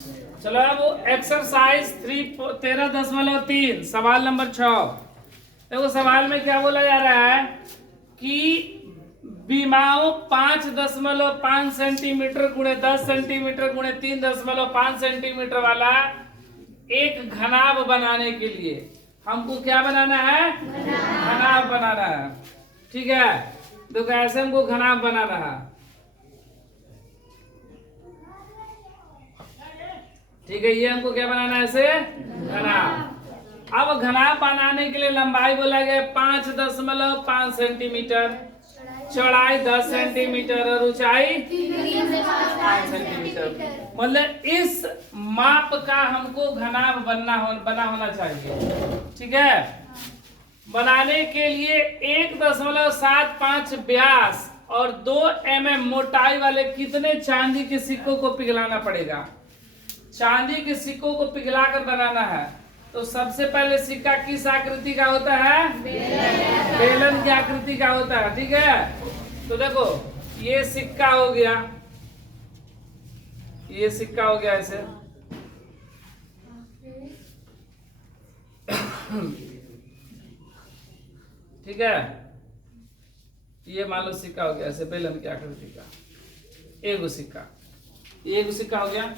चलो अब एक्सरसाइज 13.3 सवाल नंबर 6। देखो सवाल में क्या बोला जा रहा है कि विमाओं 5.5 सेंटीमीटर गुणे 10 सेंटीमीटर गुणे 3.5 सेंटीमीटर वाला एक घनाभ बनाने के लिए हमको क्या बनाना है? घनाभ बनाना है। ठीक है, देखो ऐसे हमको घनाभ बनाना है। ठीक है, ये हमको क्या बनाना है? ऐसे घनाभ। अब घनाभ बनाने के लिए लंबाई बोला गया 5.5 सेंटीमीटर, चौड़ाई 10 सेंटीमीटर और ऊंचाई 5 सेंटीमीटर। मतलब इस माप का हमको घनाभ बना होना चाहिए। ठीक है, बनाने के लिए 1.75 व्यास और 2 mm मोटाई वाले कितने चांदी के सिक्कों को पिघलाना पड़ेगा? चांदी के सिक्कों को पिघला कर बनाना है। तो सबसे पहले सिक्का किस आकृति का होता है? बेलन की आकृति का होता है। ठीक है, तो देखो ये सिक्का हो गया, ये सिक्का हो गया ऐसे। ठीक है, ये मान लो सिक्का हो गया ऐसे बेलन की आकृति का, एगो सिक्का, ये एगो सिक्का हो गया।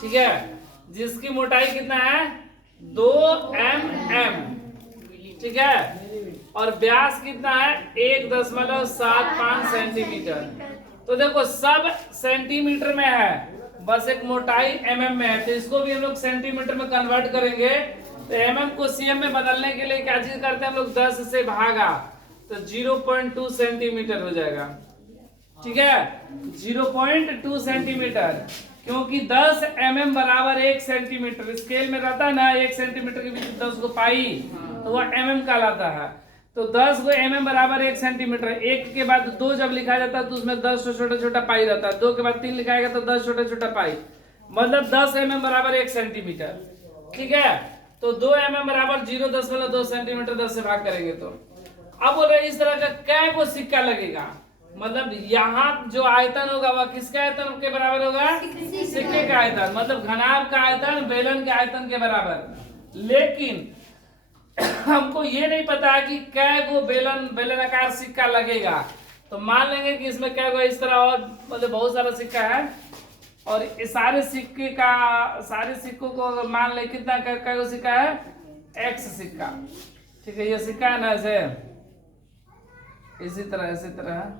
ठीक है, जिसकी मोटाई कितना है? 2 mm। ठीक है, और व्यास कितना है? 1.75 सेंटीमीटर। तो देखो सब सेंटीमीटर में है, बस एक मोटाई mm में है, तो इसको भी हम लोग सेंटीमीटर में कन्वर्ट करेंगे। तो mm को cm में बदलने के लिए क्या चीज करते हैं हम लोग? 10 से भागा, तो 0.2 सेंटीमीटर हो जाएगा। ठीक है, 0.2 सेंटीमीटर, क्योंकि 10 mm बराबर 1 सेंटीमीटर स्केल में रहता है ना, 1 सेंटीमीटर के बीच 10 को पाई, तो वह mm कहलाता है। तो 10 को mm बराबर 1 सेंटीमीटर, 1 के बाद 2 जब लिखा जाता है तो उसमें 10 छोटा छोटा पाई रहता है, 2 के बाद 3 लिखाएगा तो 10 छोटा छोटा पाई, मतलब 10 mm बराबर 1 सेंटीमीटर। ठीक है, तो 2 mm बराबर 0.2 सेंटीमीटर 10 से भाग करेंगे तो अब बोल रहे इस तरह का कै गो सिक्का लगेगा? मतलब यहाँ जो आयतन होगा वह किसका आयतन के बराबर होगा? सिक्के का आयतन, मतलब घनाभ का आयतन बेलन के आयतन के बराबर। लेकिन हमको ये नहीं पता है कि कै गो बेलनाकार सिक्का लगेगा। तो मान लेंगे कि इसमें कै गो इस तरह और मतलब बहुत सारा सिक्का है, और इस सारे सिक्कों को मान ले कितना कै गो सिक्का है? x सिक्का। ठीक है, ये सिक्का है ना ऐसे, इसी तरह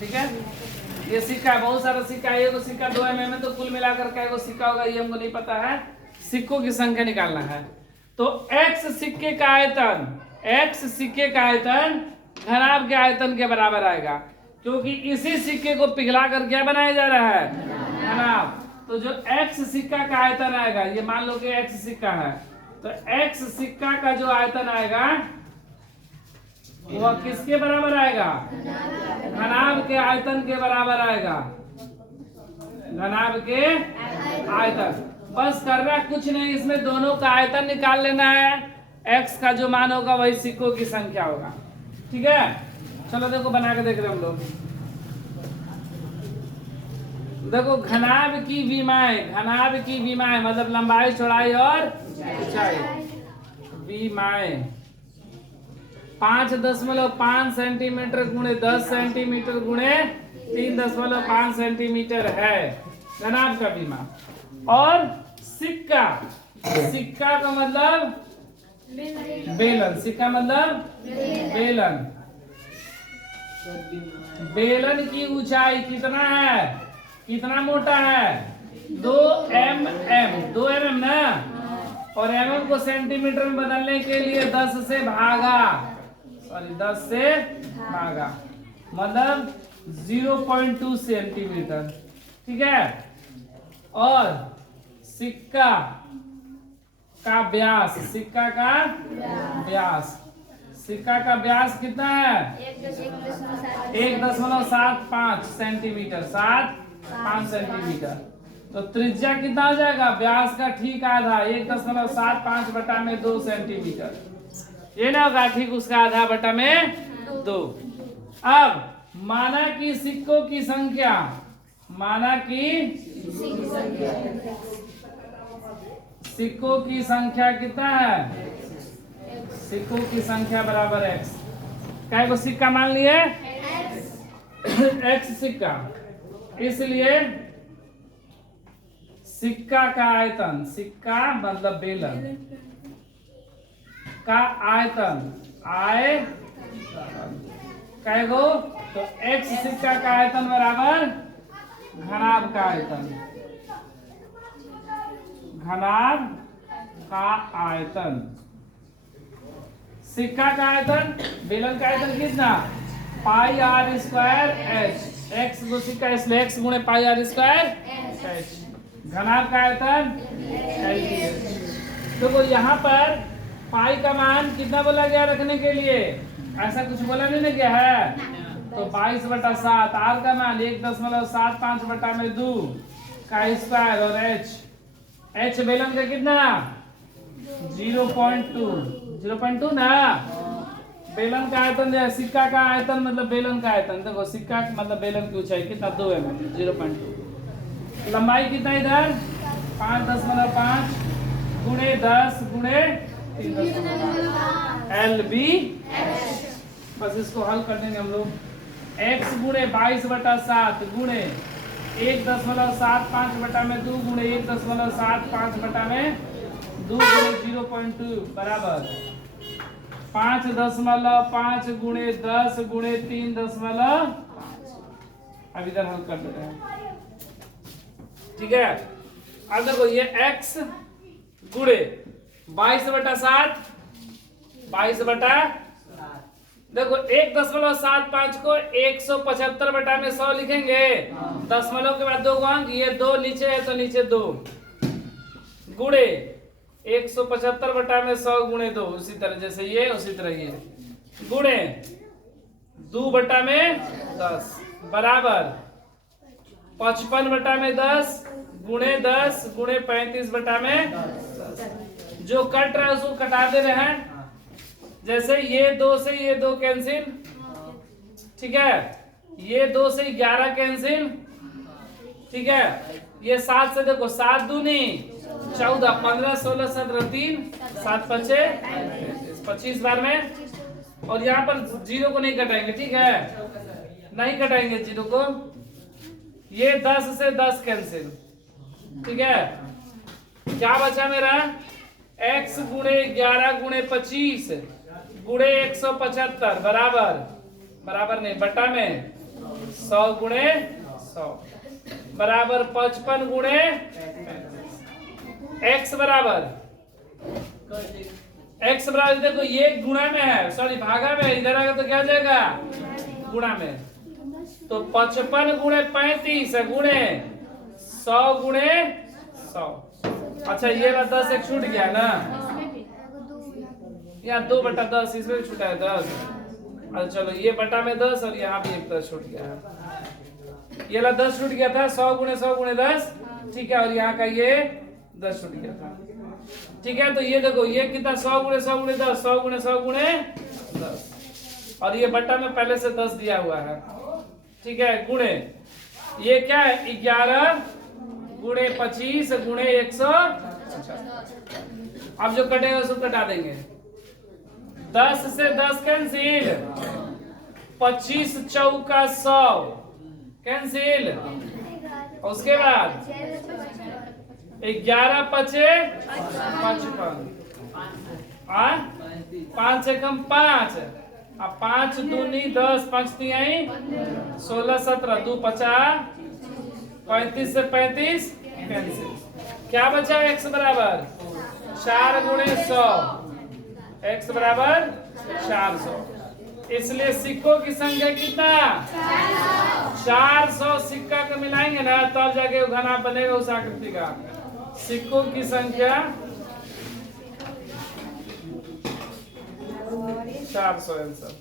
ठीक है, ये सिक्का बहुत सारा सिक्का है, एगो सिक्का 2 mm में, तो कुल मिलाकर कै गो सिक्का होगा ये हमको नहीं पता है, सिक्कों की संख्या निकालना है। तो x सिक्के का आयतन घनाभ के आयतन के बराबर आएगा, क्योंकि इसी सिक्के को पिघला कर क्या बनाया जा रहा है? घनाभ। तो जो x सिक्का का आयतन आएगा, ये मान लो कि x सिक्का है, तो x सिक्का का जो आयतन आएगा वह किसके बराबर आएगा? घनाभ के आयतन के बराबर आएगा, घनाभ के आयतन। बस करना कुछ नहीं, इसमें दोनों का आयतन निकाल लेना है, x का जो मान होगा वही सिक्कों की संख्या होगा। ठीक है, चलो देखो बना के देख रहे हम लोग। देखो घनाभ की विमाएं मतलब लंबाई चौड़ाई और ऊंचाई, विमाएं 5.5 सेंटीमीटर गुणे 10 सेंटीमीटर गुणे 3.5 सेंटीमीटर है घनाभ का विमा। और सिक्का का मतलब बेलन, सिक्का मतलब बेलन। बेलन की ऊंचाई कितना है? कितना मोटा है? 2 mm ना, और mm को सेंटीमीटर में बदलने के लिए 10 से भागा, मतलब 0.2 सेंटीमीटर। ठीक है, और सिक्का का व्यास कितना है? 1.75 सेंटीमीटर, 5 सेंटीमीटर। तो त्रिज्या कितना हो जाएगा? व्यास का ठीक आधा, 1.75 बटा में 2 सेंटीमीटर, ये ना होगा ठीक उसका आधा बटा में 2। अब माना कि सिक्कों की संख्या, माना कि सिक्कों की संख्या कितना है, सिक्कों की संख्या बराबर x। क्या को सिक्का मान लिए x सिक्का, इसलिए सिक्का का आयतन, सिक्का मतलब बेलन का आयतन, आय कैगो, तो x सिक्का का आयतन बराबर घनाभ का आयतन, घनाभ का आयतन। सिक्का का आयतन, बेलन का आयतन कितना, पाई आर स्क्वायर एच, एक्स वो सिक्का इसलिए एक्स गुणे पाई आर स्क्वायर एच। घनाभ का आयतन तो यहाँ पर पाई का मान कितना बोला गया रखने के लिए, ऐसा कुछ बोला नहीं ना गया है, तो 22/7। आर का मान 1.75/2 का स्क्वायर और एच बेलन का कितना 0.2 ना। बेलन का आयतन जो है, सिक्का का आयतन मतलब बेलन का आयतन, देखो सिक्का मतलब बेलन की ऊंचाई कितना 2 mm 0.2। लंबाई कितना इधर 5.5 गुणे 10 गुणे 3.5 LB। बस इसको हल कर देंगे हम लोग। x गुणे 22/7 गुणे 1.75/2 गुणे 1.75/2 गुणे 0.2 बराबर 5.5 गुणे 10 गुणे 3.5। अब इधर हल कर देते हैं, ठीक है। अब देखो ये x गुणे 22/7, 22 देखो 1.75 को 175/100 लिखेंगे, दशमलव के बाद 2 अंक, ये 2 नीचे है तो नीचे 2 गुणे 175/100 गुणे 2, उसी तरह जैसे ये उसी तरह ये गुणे 2/10 बराबर 55/10 गुणे 10 गुणे 35/10। जो कट रहा है उसको कटा दे रहे हैं, जैसे ये 2 से ये 2 कैंसिल, ठीक है, ये 2 से 11 कैंसिल, ठीक है, ये 7 से देखो 7 दूनी 14, 15 16 17 3 7 5 25 बार में। और यहाँ पर 0 को नहीं कटाएंगे, ठीक है, नहीं कटाएंगे 0 को। ये 10 से 10 कैंसिल, ठीक है, क्या बचा मेरा x गुणे 11 गुणे 25 गुणे 175 बराबर नहीं बटा में 100 गुणे 100 बराबर 55 गुणे x बराबर देखो ये गुणा में है, सॉरी भागा में, इधर आएगा तो क्या हो जाएगा गुणा में, तो 55 गुणे 35 गुणे 100 गुणे 100। अच्छा ये वाला 10 एक छूट गया ना, यहाँ 2/10 इसमें भी छूटा है 10। अच्छा चलो ये बटा में 10 और यहाँ भी एक 10 छूट गया है, ये वाला 10 छूट गया था 100 गुणे 10, ठीक है, और यहाँ का ये 10 छूट गया था, ठीक है। तो ये देखो ये कितना 100 गुणे 10 100 गुणे 10 और ये बटा में पहले से 10 दिया हुआ है, ठीक है, गुणे ये क्या है 11 गुणे 25 गुणे 150। अब जो कटेगा उसको कटा देंगे, 10 से 10 कैंसिल, 25 चौका 100 कैंसिल, उसके बाद 11 पचे 55, 5 से कम 5, अब 5 दूनी 10 5 तिहाई 16 17 2 50 35 से 35 कैंसिल। क्या बचा x बराबर 4 गुणे 100, x बराबर 400। इसलिए सिक्कों की संख्या कितना 400 सिक्का को मिलाएंगे ना तब जाके वो घना बनेगा उस आकृति का। सिक्कों की संख्या 400 आंसर।